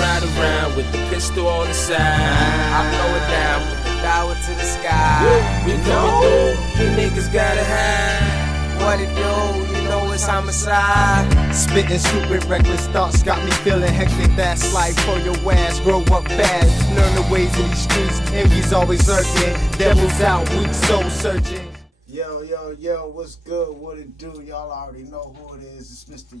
ride around with the pistol on the side. I blow it down, put the dollar to the sky. We coming through, you niggas gotta hide. What it do, you know it's homicide. Spitting stupid reckless thoughts got me feeling hectic. That's life for your ass, grow up fast. Learn the ways of these streets, envy's always lurking. Devil's out, weak soul searching. Yo, what's good? What it do? Y'all already know who it is. It's Mr.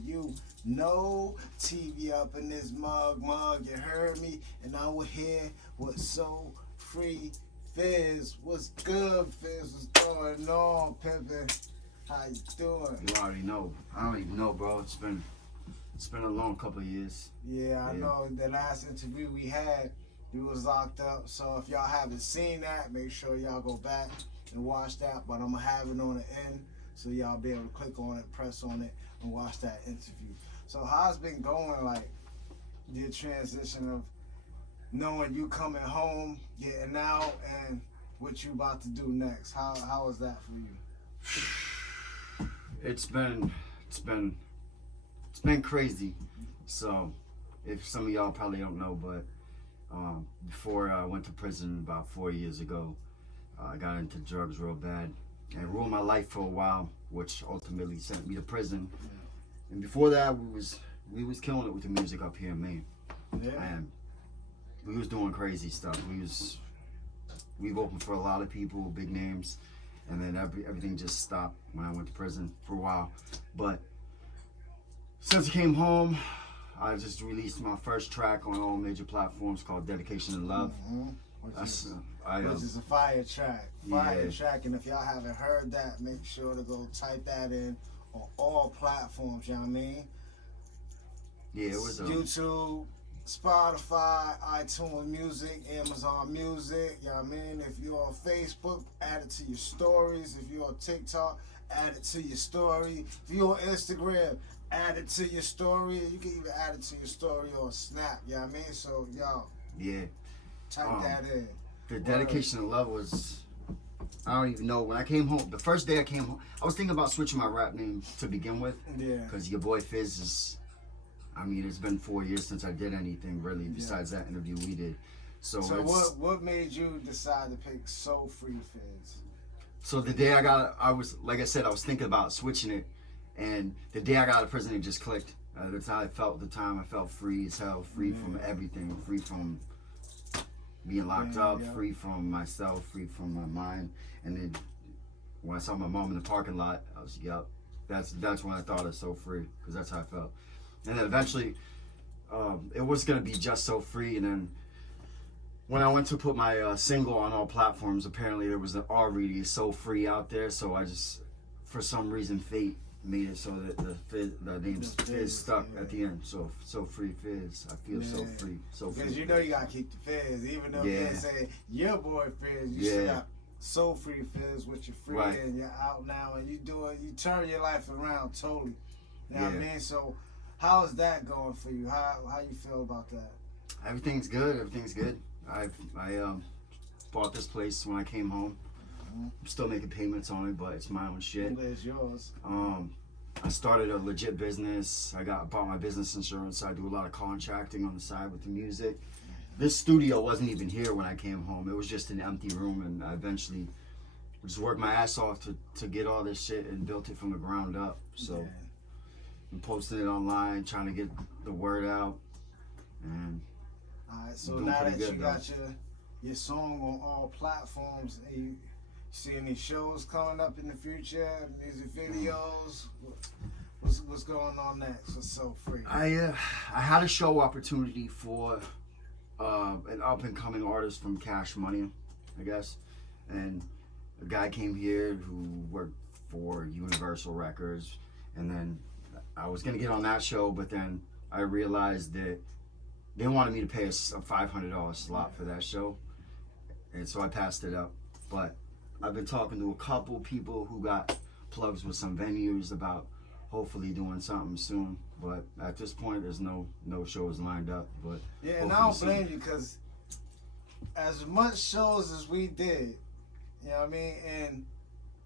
UKNOOo TV up in this mug, you heard me? And I'm here with SOFREE FIZZ. What's good, Fizz? What's going on, pimpin'? How you doing? You already know. I don't even know, bro. It's been a long couple of years. Yeah, I know. The last interview we had, you was locked up. So if y'all haven't seen that, make sure y'all go back and watch that. But I'm gonna have it on the end, so y'all be able to click on it, press on it, and watch that interview. So how's it been going, like the transition of knowing you coming home, getting out, and what you about to do next? How is that for you? It's been crazy. So, if some of y'all probably don't know, but before I went to prison about 4 years ago, I got into drugs real bad and ruined my life for a while, which ultimately sent me to prison. And before that, we was killing it with the music up here in Maine. Yeah. And we was doing crazy stuff. We've opened for a lot of people, big names. And then everything just stopped when I went to prison for a while. But since I came home, I just released my first track on all major platforms called Dedication to Love. Which is a fire track. Track. And if y'all haven't heard that, make sure to go type that in on all platforms, you know what I mean? Yeah, it was YouTube, Spotify, iTunes Music, Amazon Music, you know what I mean? If you're on Facebook, add it to your stories. If you're on TikTok, add it to your story. If you're on Instagram, add it to your story. You can even add it to your story on Snap, you know what I mean? So, y'all, type that in. The Dedication to Love was, I don't even know, when I came home, the first day I came home, I was thinking about switching my rap name to begin with. Yeah. Because your boy Fizz is, I mean, it's been 4 years since I did anything really besides that interview we did. So what made you decide to pick SOFREE FIZZ? So the day I was like I said, I was thinking about switching it, and the day I got out of prison, it just clicked. That's how I felt at the time. I felt free as hell, free from everything, free from being locked up, free from myself, free from my mind. And then when I saw my mom in the parking lot, I was that's when I thought of SOFREE, because that's how I felt. And then eventually, it was gonna be just SOFREE. And then when I went to put my single on all platforms, apparently there was an already SOFREE out there. So I just, for some reason, fate made it so that the name Fizz stuck at the end. So SOFREE FIZZ. I feel so free. So because you know you gotta keep the Fizz, even though they say your boy Fizz, you still got SOFREE FIZZ, which you're free and you're out now, and you turn your life around totally. You know what I mean? So how is that going for you? How you feel about that? Everything's good. Everything's good. I bought this place when I came home. I'm still making payments on it, but it's my own shit. It's yours. I started a legit business. I bought my business insurance. I do a lot of contracting on the side with the music. This studio wasn't even here when I came home. It was just an empty room, and I eventually just worked my ass off to get all this shit and built it from the ground up. So I'm posting it online, trying to get the word out. And alright, so now that you got your song on all platforms, and you see any shows coming up in the future, music videos? What's going on next for SOFREE? I had a show opportunity for an up and coming artist from Cash Money, I guess, and a guy came here who worked for Universal Records, and then I was gonna get on that show, but then I realized that they wanted me to pay a $500 slot for that show, and so I passed it up. But I've been talking to a couple people who got plugs with some venues about hopefully doing something soon. But at this point, there's no shows lined up. But yeah, and I don't blame you, because as much shows as we did, you know what I mean, and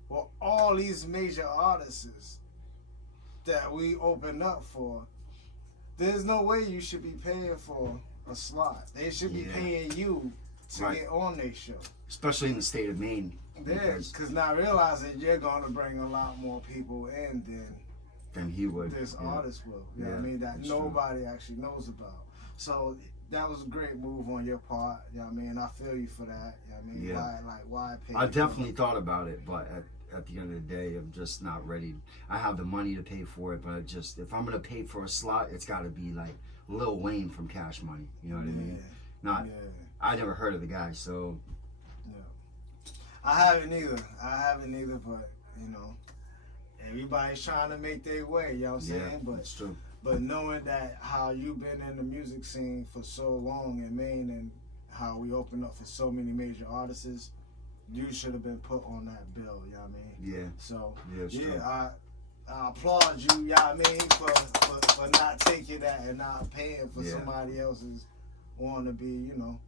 for all these major artists that we opened up for, there's no way you should be paying for a slot. They should be Yeah. paying you to Right. get on their show. Especially in the state of Maine. Yeah, because now realizing you're going to bring a lot more people in than he would. this Yeah. artist will. You know what I Yeah, mean? That that's nobody actually knows about. So that was a great move on your part. You know what I mean? I feel you for that. You know what I mean? Yeah. Why pay? I definitely thought about it, but at the end of the day, I'm just not ready. I have the money to pay for it, but if I'm gonna pay for a slot, it's got to be like Lil Wayne from Cash Money. You know what I mean? Not. Yeah. I never heard of the guy, so. Yeah. I haven't either, but you know, everybody's trying to make their way, you know what I'm saying? Yeah, But it's true. But knowing that how you've been in the music scene for so long in Maine and how we opened up for so many major artists, you should have been put on that bill, you know what I mean? Yeah. So, it's true. I applaud you, you know what I mean, for not taking that and not paying for somebody else's want to be, you know,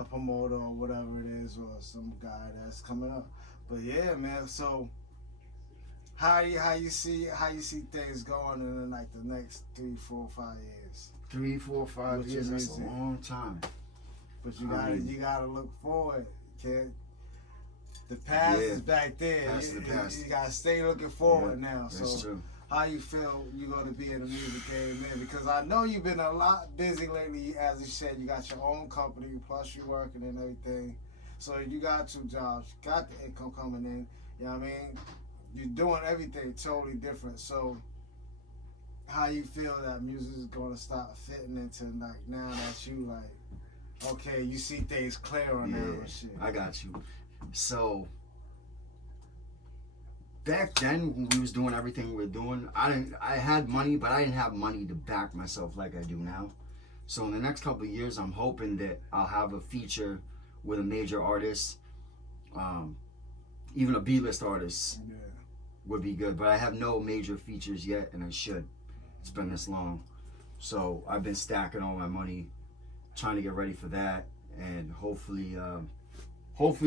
a promoter or whatever it is, or some guy that's coming up. But yeah, man, so how you see things going in like the next 3, 4, 5 years? 3, 4, 5 With years, your that's a music. long time. But you gotta look forward, kid. The past is back there. Past the past. You gotta stay looking forward now. That's So true. how you feel you're gonna be in the music game, man? Because I know you've been a lot busy lately. As you said, you got your own company, plus you working and everything. So you got 2 jobs, got the income coming in. You know what I mean? You're doing everything totally different. So how you feel that music is gonna start fitting into like now that you like, okay, you see things clearer now and shit. I got you. So back then when we was doing everything we were doing, I had money, but I didn't have money to back myself like I do now. So in the next couple of years, I'm hoping that I'll have a feature with a major artist, even a B-list artist would be good. But I have no major features yet, and I should. It's been this long. So I've been stacking all my money, trying to get ready for that, and hopefully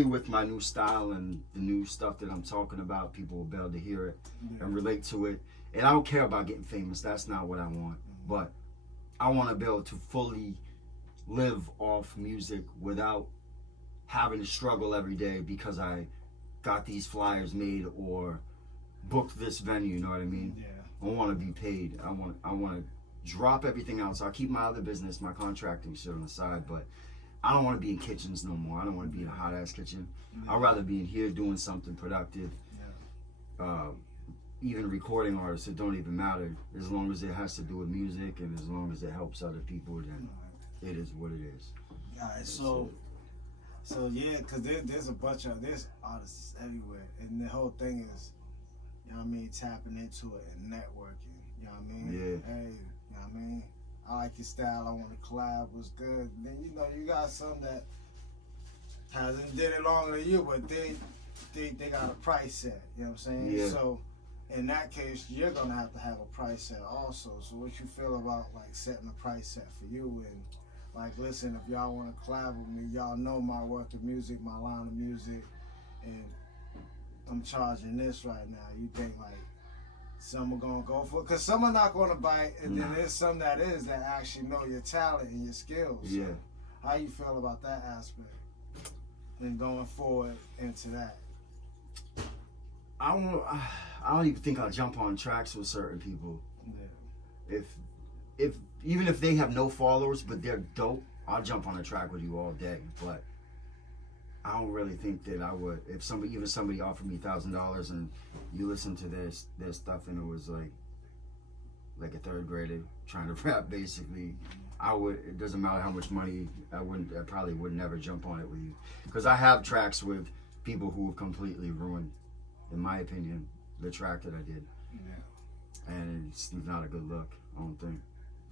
with my new style and the new stuff that I'm talking about, people will be able to hear it and relate to it. And I don't care about getting famous. That's not what I want. But I want to be able to fully live off music without having to struggle every day because I got these flyers made or booked this venue, you know what I mean? Yeah. I want to be paid. I want to drop everything else. I'll keep my other business, my contracting shit on the side, but I don't want to be in kitchens no more. I don't want to be in a hot ass kitchen. I'd rather be in here doing something productive. Even recording artists, it don't even matter. As long as it has to do with music and as long as it helps other people, then it is what it is. Alright, so yeah, because there's a bunch of artists everywhere, and the whole thing is, you know what I mean, tapping into it and networking. You know what I mean? Yeah. Hey, you know what I mean? I like your style. I want to collab. Was good. Then you know you got some that hasn't did it longer than you, but they got a price set. You know what I'm saying? Yeah. So in that case, you're gonna have to have a price set also. So what you feel about like setting a price set for you and like, listen, if y'all want to collab with me, y'all know my work of music, my line of music, and I'm charging this right now. You think like some are gonna go for it? Because some are not gonna bite, and then there's some that actually know your talent and your skills. Yeah. So how you feel about that aspect and going forward into that? I don't even think I'll jump on tracks with certain people. Yeah. If even if they have no followers but they're dope, I'll jump on a track with you all day. But I don't really think that I would. If somebody offered me $1,000 and you listen to their stuff and it was like a third grader trying to rap, basically, I would. It doesn't matter how much money. I probably would never jump on it with you, because I have tracks with people who have completely ruined, in my opinion, the track that I did. Yeah. And it's not a good look, I don't think.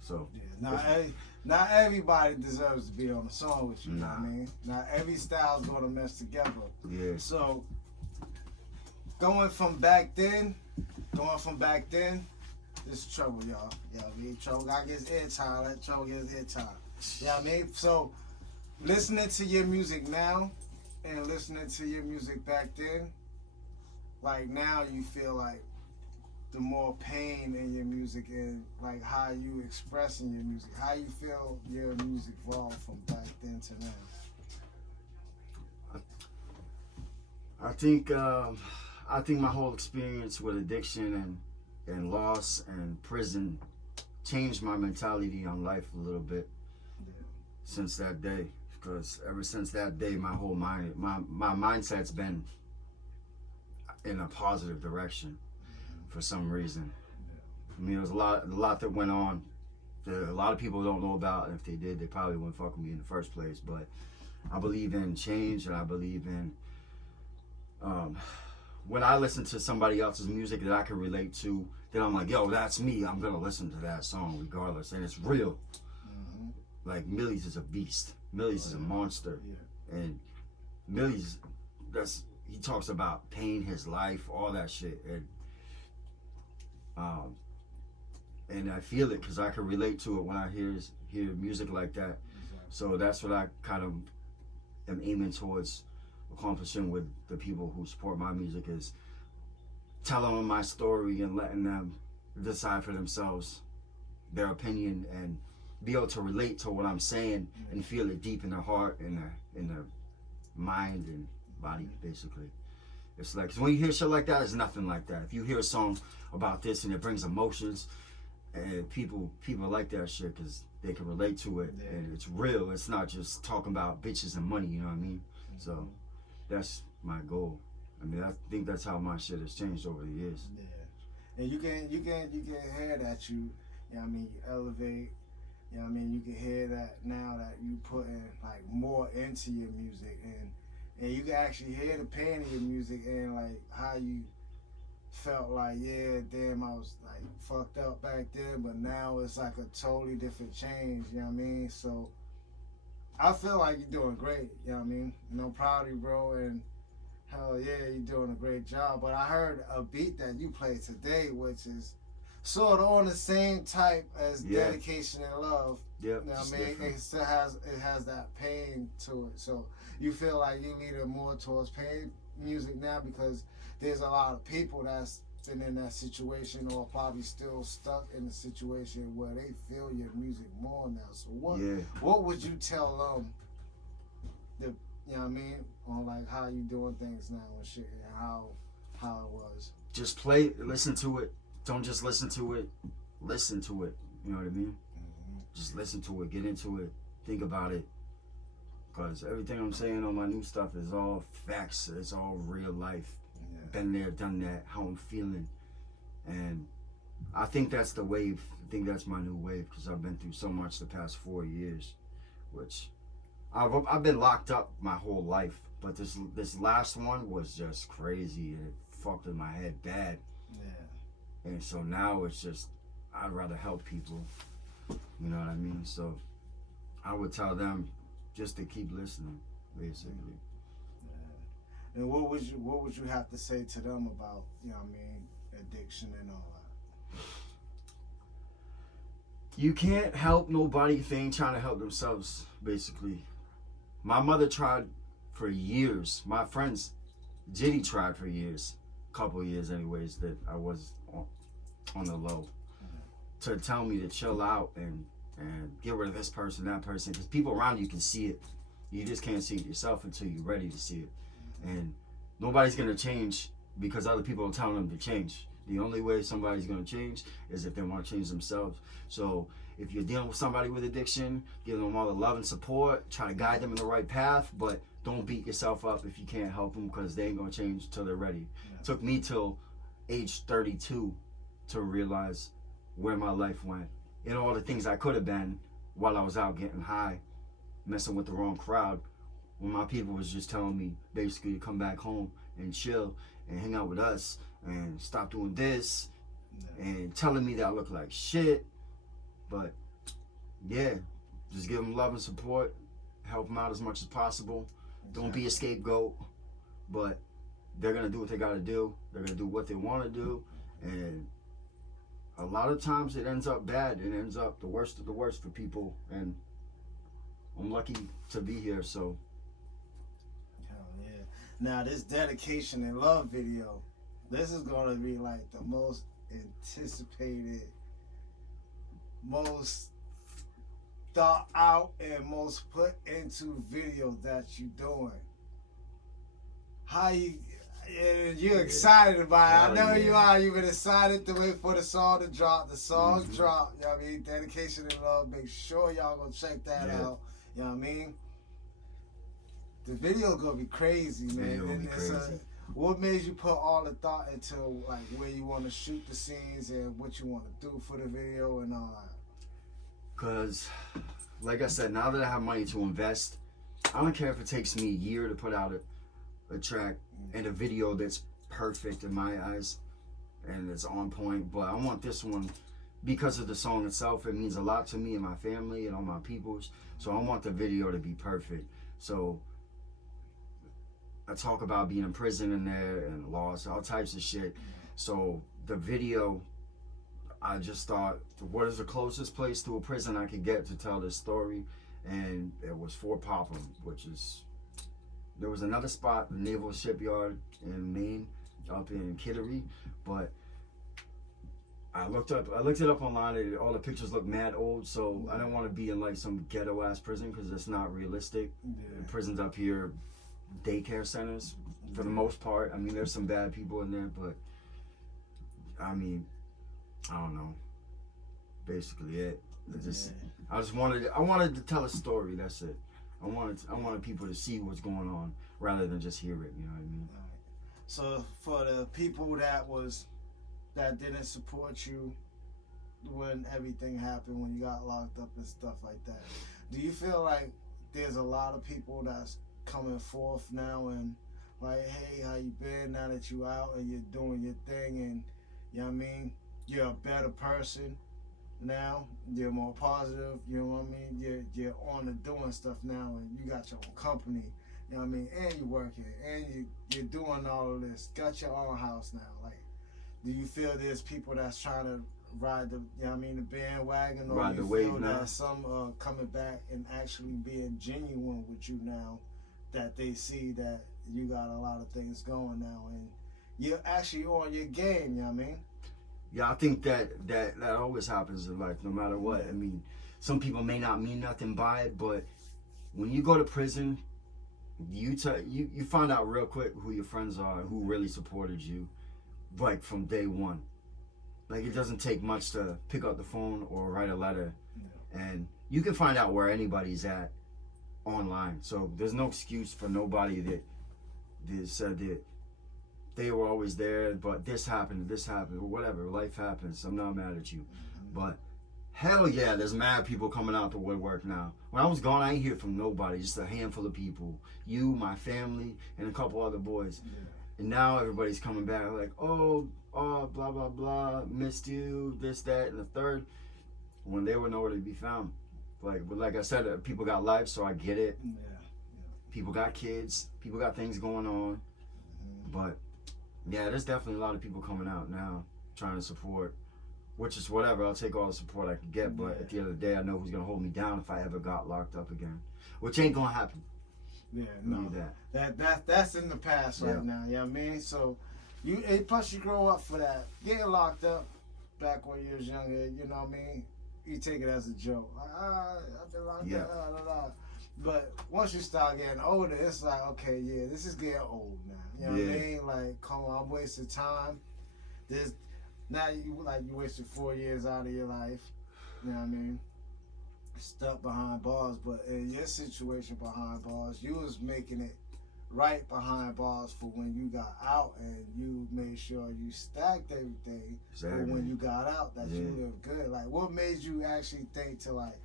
So not everybody deserves to be on a song with you. You know what I mean? Not every style's gonna mess together. Yeah. So going from back then, this is trouble, y'all. You know what I mean? Trouble gotta get his airtime. Let trouble get his airtime. You know what I mean? So listening to your music now and listening to your music back then, like now you feel like the more pain in your music and like how you expressing your music. How you feel your music evolved from back then to now? I think my whole experience with addiction and loss and prison changed my mentality on life a little bit since that day. Because ever since that day, my whole my mindset's been in a positive direction for some reason. I mean, there was a lot that went on that a lot of people don't know about, and if they did, they probably wouldn't fuck with me in the first place. But I believe in change, and I believe in when I listen to somebody else's music that I can relate to, then I'm like, yo, that's me. I'm gonna listen to that song regardless, and it's real. Like Millie's is a beast. Millie's is a monster, and Millie's he talks about pain, his life, all that shit, and I feel it because I can relate to it when I hear music like that. So that's what I kind of am aiming towards accomplishing with the people who support my music, is telling them my story and letting them decide for themselves their opinion and be able to relate to what I'm saying and feel it deep in their heart and their mind and body, basically. It's like, 'cause when you hear shit like that, it's nothing like that. If you hear a song about this and it brings emotions, and people like that shit because they can relate to it, and it's real. It's not just talking about bitches and money, you know what I mean? So that's my goal. I mean, I think that's how my shit has changed over the years. Yeah, and you can hear that you know what I mean, you elevate. You know what I mean? You can hear that now that you putting like more into your music, and you can actually hear the pain in your music and like how you felt like, yeah, damn, I was like fucked up back then, but now it's like a totally different change, you know what I mean? So I feel like you're doing great, you know what I mean? You know, proud of you, bro, and hell yeah, you're doing a great job. But I heard a beat that you played today, which is sort of on the same type as Dedication and Love. Yep, you know what I mean? It still has that pain to it. So you feel like you lean more towards pain music now because there's a lot of people that's been in that situation or probably still stuck in the situation where they feel your music more now. So what would you tell them? You know what I mean? On like how you doing things now and shit, and how it was. Just play, listen to it. Don't just listen to it. Listen to it. You know what I mean? Just listen to it. Get into it. Think about it. Because everything I'm saying on my new stuff is all facts. It's all real life. Been there, done that. How I'm feeling, and I think that's the wave. I think that's my new wave because I've been through so much the past 4 years, which I've been locked up my whole life. But this last one was just crazy. It fucked with my head bad. Yeah. And so now it's just I'd rather help people. You know what I mean? So I would tell them just to keep listening, basically. And what would you have to say to them about, you know what I mean, addiction and all that? You can't help nobody if they ain't trying to help themselves, basically. My mother tried for years. My friends, Jitty tried for years, couple years anyways, that I was on the low, to tell me to chill out and get rid of this person, that person, because people around you can see it. You just can't see it yourself until you're ready to see it. And nobody's gonna change because other people are telling them to change. The only way somebody's gonna change is if they want to change themselves. So if you're dealing with somebody with addiction, give them all the love and support, try to guide them in the right path, but don't beat yourself up if you can't help them because they ain't gonna change until they're ready. It took me till age 32 to realize where my life went and all the things I could have been while I was out getting high, messing with the wrong crowd. When my people was just telling me basically to come back home and chill and hang out with us and stop doing this and telling me that I look like shit. But yeah, just give them love and support, help them out as much as possible. Don't be a scapegoat, but they're gonna do what they gotta do. They're gonna do what they wanna do, and a lot of times it ends up bad. It ends up the worst of the worst for people, and I'm lucky to be here, so. Now this Dedication and Love video, this is gonna be like the most anticipated, most thought out, and most put into video that you doing? How you're excited about it. I know you are. You've been excited to wait for the song to drop. The song dropped. You know what I mean? Dedication and Love. Make sure y'all go check that out. You know what I mean? The video gonna be crazy, man. What made you put all the thought into like where you want to shoot the scenes and what you want to do for the video and all that? Cause, like I said, now that I have money to invest, I don't care if it takes me a year to put out a track and a video that's perfect in my eyes and it's on point. But I want this one because of the song itself. It means a lot to me and my family and all my peoples. So I want the video to be perfect. So I talk about being in prison in there and loss, all types of shit. So the video, I just thought, what is the closest place to a prison I could get to tell this story? And it was Fort Popham, which is, there was another spot, the Naval Shipyard in Maine, up in Kittery, but I looked it up online, and all the pictures look mad old, so I don't want to be in like some ghetto ass prison because it's not realistic. The prisons up here, daycare centers for the most part. I mean, there's some bad people in there, but I mean, I don't know. Basically it. I wanted to tell a story. That's it. I wanted people to see what's going on rather than just hear it. You know what I mean? So for the people that didn't support you when everything happened, when you got locked up and stuff like that, do you feel like there's a lot of people that's coming forth now and like, hey, how you been now that you out and you're doing your thing, and you know what I mean, you're a better person now, you're more positive, you know what I mean, you're on to doing stuff now, and you got your own company, you know what I mean, and you're working, and you're doing all of this, got your own house now. Like, do you feel there's people that's trying to ride the, you know what I mean, the bandwagon, or ride you the wave feel now? that some are coming back and actually being genuine with you now, that they see that you got a lot of things going now and you're actually on your game, you know what I mean? Yeah, I think that always happens in life, no matter what. I mean, some people may not mean nothing by it, but when you go to prison, you find out real quick who your friends are, who really supported you, like from day one. Like, it doesn't take much to pick up the phone or write a letter, and you can find out where anybody's at online. So there's no excuse for nobody that said that they were always there, but this happened, or whatever. Life happens. I'm not mad at you. But hell yeah, there's mad people coming out the woodwork now. When I was gone, I ain't hear from nobody, just a handful of people. You, my family, and a couple other boys. And now everybody's coming back like, oh, blah, blah, blah, missed you, this, that, and the third. When they were nowhere to be found. Like I said, people got life, so I get it. People got kids, people got things going on. But yeah, there's definitely a lot of people coming out now trying to support, which is whatever. I'll take all the support I can get, but at the end of the day, I know who's gonna hold me down if I ever got locked up again, which ain't gonna happen. Yeah, no, that's in the past right now. You know what I mean? So plus you grow up for that. Getting locked up back when you was younger, you know what I mean? You take it as a joke. Like, I've been locked up, But once you start getting older, it's like, okay, yeah, this is getting old now. You know what I mean? Like, come on, I'm wasting time. Now you wasted 4 years out of your life. You know what I mean? Stuck behind bars, but in your situation behind bars, you was making it right behind bars for when you got out, and you made sure you stacked everything for when you got out, that you lived good. Like, what made you actually think to like,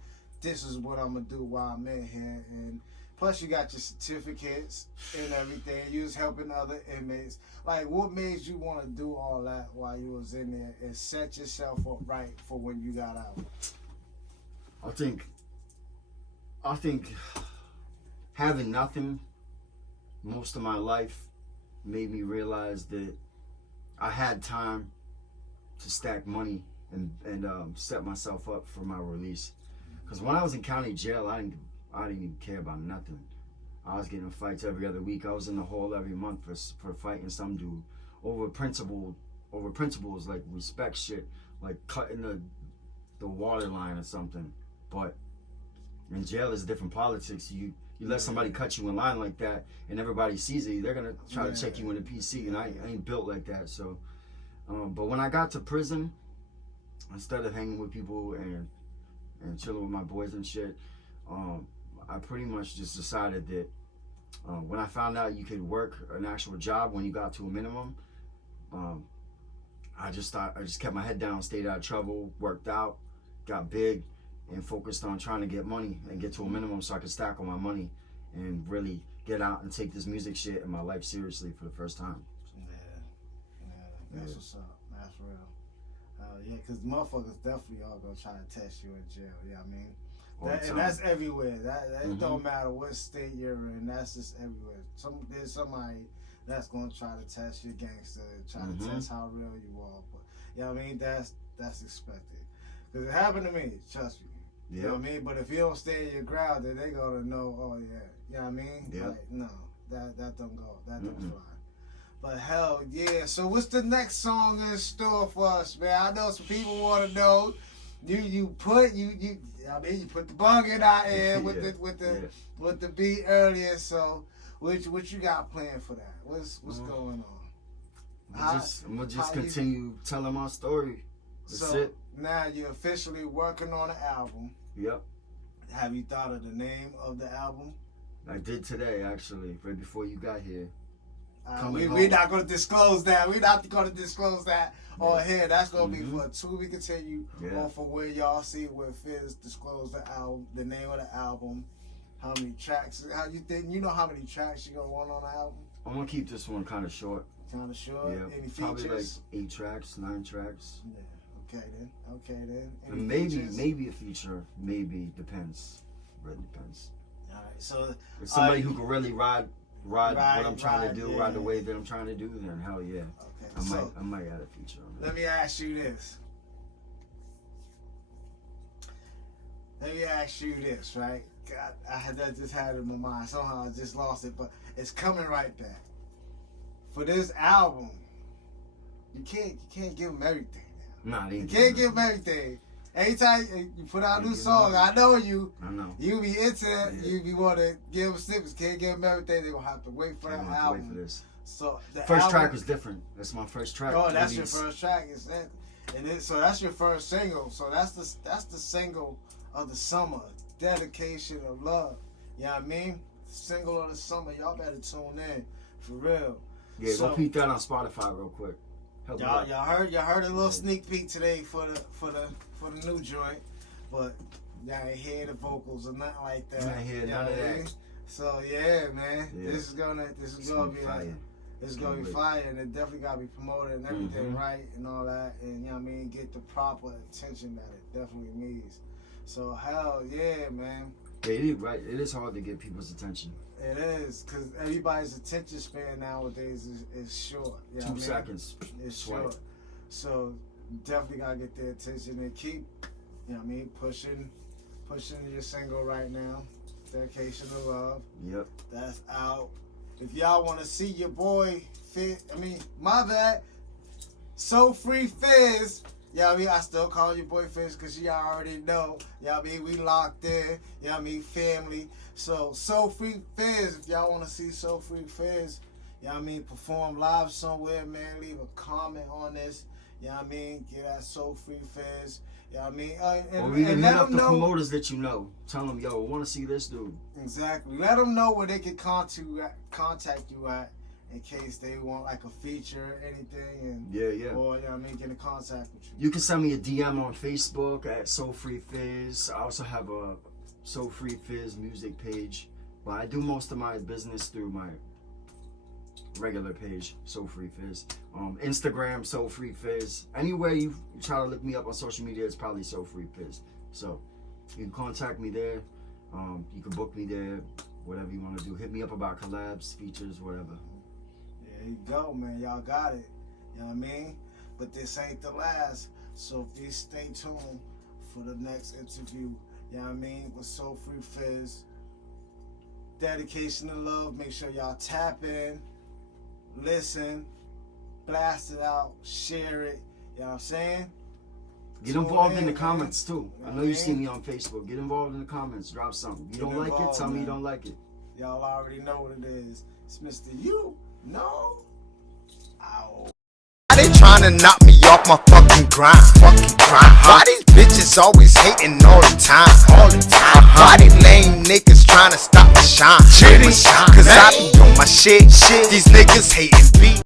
this is what I'm gonna do while I'm in here? And plus you got your certificates and everything, you was helping other inmates. Like, what made you want to do all that while you was in there and set yourself up right for when you got out? I think having nothing most of my life made me realize that I had time to stack money and set myself up for my release. Because when I was in county jail, I didn't even care about nothing. I was getting in fights every other week. I was in the hole every month for fighting some dude over a principle over principles like respect shit, like cutting the water line or something. But in jail is different politics. You let somebody cut you in line like that, and everybody sees it, they're gonna try to check you in the PC, and I ain't built like that. So, but when I got to prison, instead of hanging with people and chilling with my boys and shit, I pretty much just decided that when I found out you could work an actual job when you got to a minimum, I just kept my head down, stayed out of trouble, worked out, got big, and focused on trying to get money and get to a minimum so I could stack all my money and really get out and take this music shit and my life seriously for the first time. That's what's up. That's real. Yeah, because motherfuckers definitely are gonna try to test you in jail. Yeah, I mean, and that's everywhere. That don't matter what state you're in. That's just everywhere. There's somebody that's gonna try to test your gangster, try to test how real you are. But yeah, I mean that's expected. Because it happened to me. Trust me. You know what I mean? But if you don't stay in your ground, then they gonna know. Oh yeah. You know what I mean? Yeah. Like, no, that don't go. That don't fly. But hell yeah. So what's the next song in store for us, man? I know some people want to know. You put the bugging out here with the beat earlier. So what you got planned for that? What's going on? I'm gonna just continue telling my story. That's it. Now you're officially working on an album. Yep. Have you thought of the name of the album? I did today, actually, right before you got here. We're not going to disclose that. We're not going to disclose that on here. That's going to be for until we continue or for where y'all see where Fizz disclose the album, the name of the album, how many tracks. How you think? You know how many tracks you going to want on the album? I'm going to keep this one kind of short. Kind of short? Yeah, Any probably features? like 8 tracks, 9 tracks. Yeah. Okay then. Any And maybe features? a feature. Maybe. Depends. Really depends. All right. So if somebody who can really ride what I'm trying to do, yeah, ride the way that I'm trying to do, then hell yeah. Okay. I might add a feature on that. Let me ask you this, right? God, I just had it in my mind. Somehow I just lost it, but it's coming right back. For this album, you can't give them everything now. Nah, you can't give them everything. Anytime you put out a new song, I know you. I know. You be into it. You be want to give them snippets. Can't give them everything. They gonna have to wait for that album. Wait for this. So the first track was different. That's my first track. Oh, that's your first track, is that? So that's your first single. So that's the single of the summer. Dedication of love. You know what I mean? Single of the summer. Y'all better tune in for real. Yeah, go peep that on Spotify real quick. Y'all heard a little sneak peek today for the new joint, but y'all ain't hear the vocals or nothing like that. I ain't hear none of that. So yeah, man, Yeah. this is gonna be fire. It's gonna be fire, and it definitely gotta be promoted and everything right and all that, and you know what I mean, get the proper attention that it definitely needs. So hell yeah, man. Yeah, you're right. It is hard to get people's attention. It is, because everybody's attention span nowadays is short. You know 2 seconds. It's short. So definitely gotta get their attention and keep, you know what I mean, pushing your single right now. Dedication to Love. Yep. That's out. If y'all want to see your boy SOFREE FIZZ. Yeah, I mean, I still call you boy Fizz because y'all already know. Yeah, I mean, we locked in. Yeah, I mean, family. So, SOFREE FIZZ, if y'all want to see SOFREE FIZZ, yeah, I mean, perform live somewhere, man, leave a comment on this. Yeah, I mean, get that SOFREE FIZZ. Yeah, I mean, or even hit up the promoters that you know. Tell them, yo, I want to see this dude. Exactly. Let them know where they can contact you at. In case they want like a feature, anything, and yeah, or I mean, get in contact with you. You can send me a DM on Facebook at SOFREE FIZZ. I also have a SOFREE FIZZ music page, but I do most of my business through my regular page, SOFREE FIZZ. Instagram, SOFREE FIZZ. Anywhere you try to look me up on social media, it's probably SOFREE FIZZ. So you can contact me there. You can book me there. Whatever you want to do. Hit me up about collabs, features, whatever. There you go, man. Y'all got it. You know what I mean? But this ain't the last. So please stay tuned for the next interview. You know what I mean? With SOFREE FIZZ. Dedication to Love. Make sure y'all tap in, listen, blast it out, share it. You know what I'm saying? Get involved in the comments too. I know you see me on Facebook. Get involved in the comments. Drop something. You don't like it? Tell me you don't like it. Y'all already know what it is. It's Mr. UKNOOo. Ow. Why they tryna knock me off my fucking grind? Why these bitches always hating all the time? Why these lame niggas tryna stop the shine? Cause I be on my shit. These niggas hating beat.